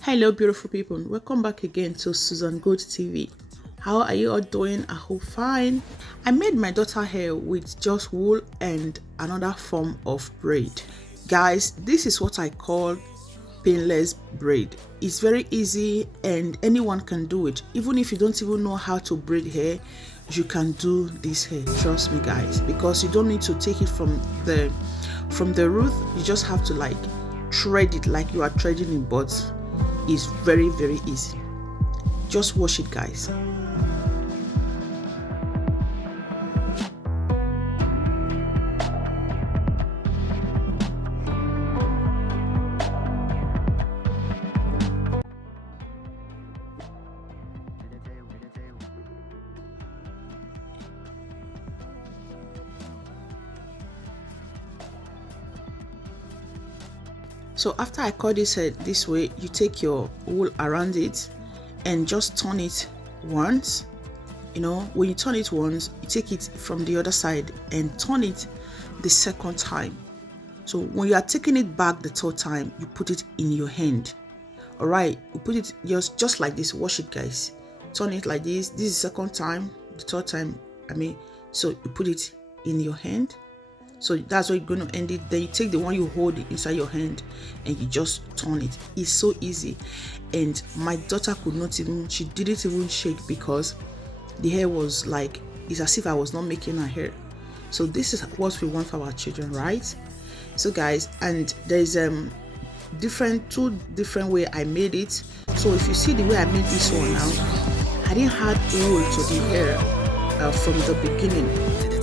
Hello, beautiful people. Welcome back again to Susan Good TV. How are you all doing? I hope fine. I made my daughter hair with just wool and another form of braid. Guys, this is what I call painless braid. It's very easy and anyone can do it. Even if you don't even know how to braid hair, you can do this hair. Trust me, guys, because you don't need to take it from the root. You just have to like thread it like you are threading in butter. Is very easy. Just wash it, guys. So after I cut this head this way, you take your wool around it and just turn it once. You know, when you turn it once, you take it from the other side and turn it the second time. So when you are taking it back the third time, you put it in your hand. All right, you put it just like this. Wash it, guys. Turn it like this. This is the second time. The third time, so you put it in your hand. So that's what you're going to end it. Then you take the one you hold inside your hand and you just turn it. It's so easy. And my daughter she didn't even shake because the hair was like, it's as if I was not making her hair. So this is what we want for our children, right? So guys, and there's two different way I made it. So if you see the way I made this one now, I didn't add wool to the hair from the beginning.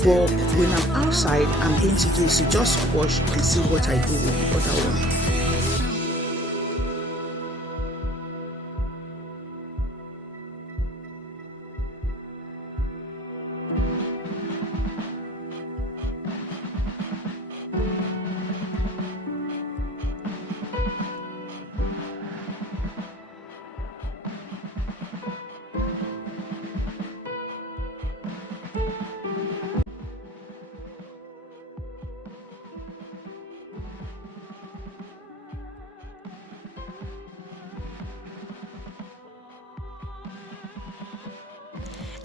But when I'm outside, I'm going to do is to just wash and see what I do with the other one.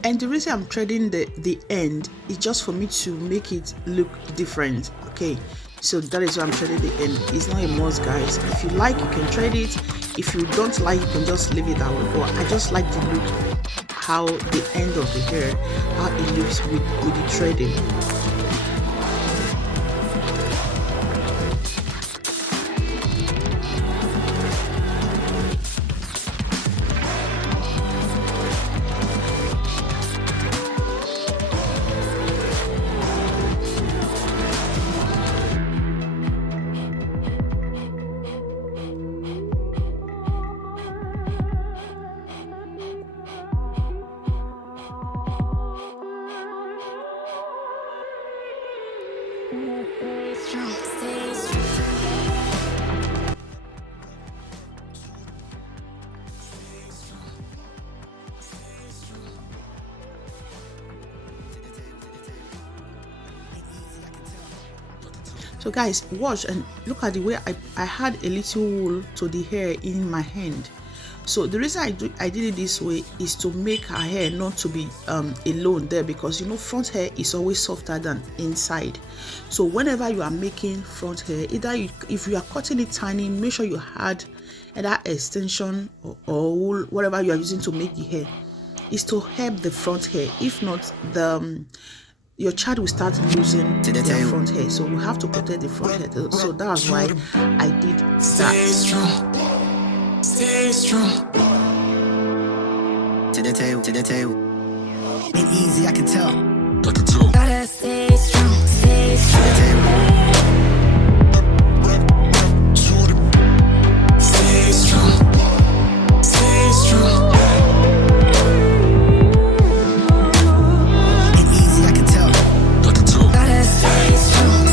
And the reason I'm threading the end is just for me to make it look different. Okay, so that is why I'm threading the end. It's not a must, guys. If you like, you can thread it. If you don't like, you can just leave it that way. But I just like the look, how the end of the hair, how it looks with the threading. So guys, watch and look at the way I had a little wool to the hair in my hand. So the reason I did it this way is to make her hair not to be alone there, because you know front hair is always softer than inside. So whenever you are making front hair, if you are cutting it tiny, make sure you add either extension or wool, whatever you are using to make the hair, is to help the front hair. If not, your child will start losing their front hair. So we have to protect the front hair. So that's why I did that. Stay strong. To the tail. Ain't easy, I can tell. Gotta stay strong. To the tail. Stay strong. Ain't easy, I can tell. Gotta stay strong.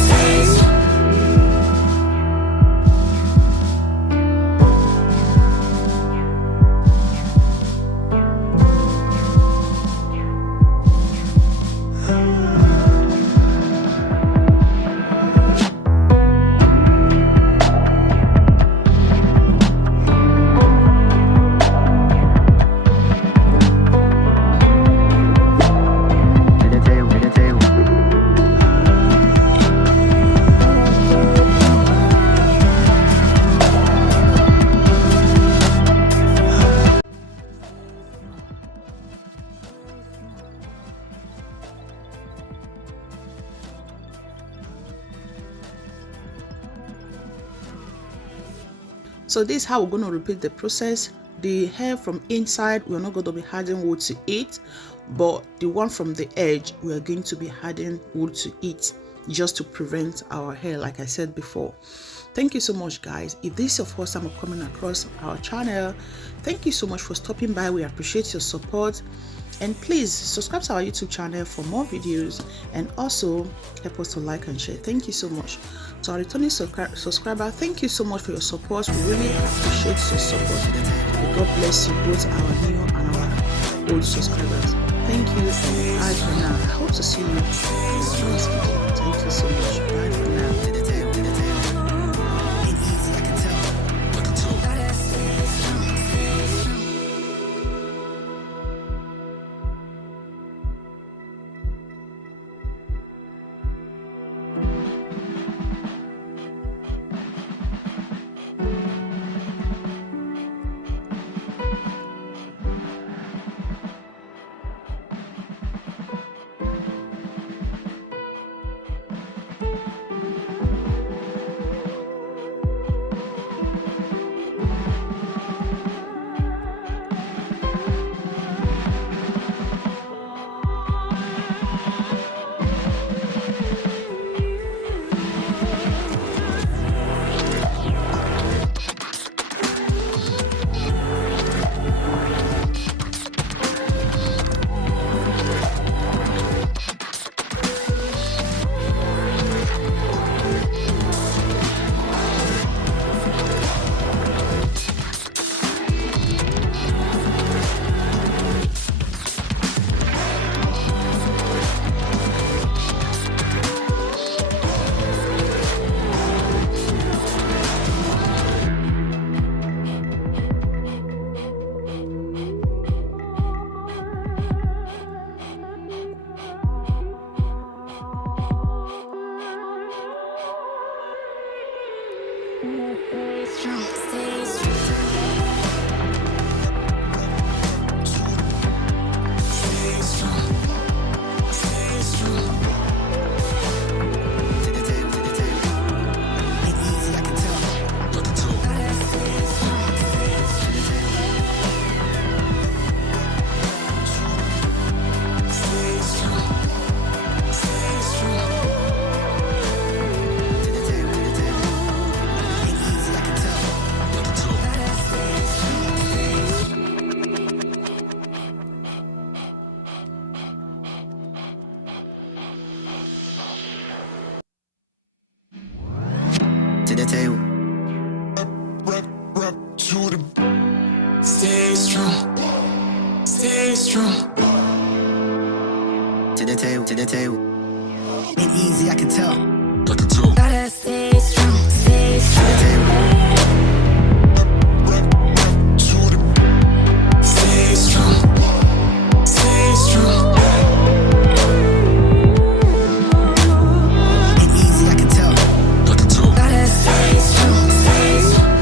So this is how we're going to repeat the process. The hair from inside, we're not going to be adding wool to it, but the one from the edge, we are going to be adding wool to it, just to prevent our hair, like I said before. Thank you so much, guys. If this is your first time of coming across our channel, thank you so much for stopping by. We appreciate your support, and please subscribe to our YouTube channel for more videos, and also help us to like and share. Thank you so much. To our returning subscriber, thank you so much for your support. We really appreciate your support. May God bless you, both our new and our old subscribers. Thank you, and bye for now. I hope to see you in the next video. Thank you so much. Bye for now. To the tail. Stay strong, stay strong. To the tail, to the tail. Ain't easy, I can tell. I can tell. Gotta stay strong, stay To strong. the tail. Stay strong, stay strong. Ain't easy, I can tell. I can tell. Gotta stay strong, stay strong.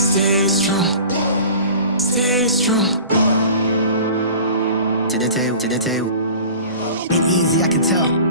Stay strong. Stay strong. To the table, to the table. Ain't easy, I can tell.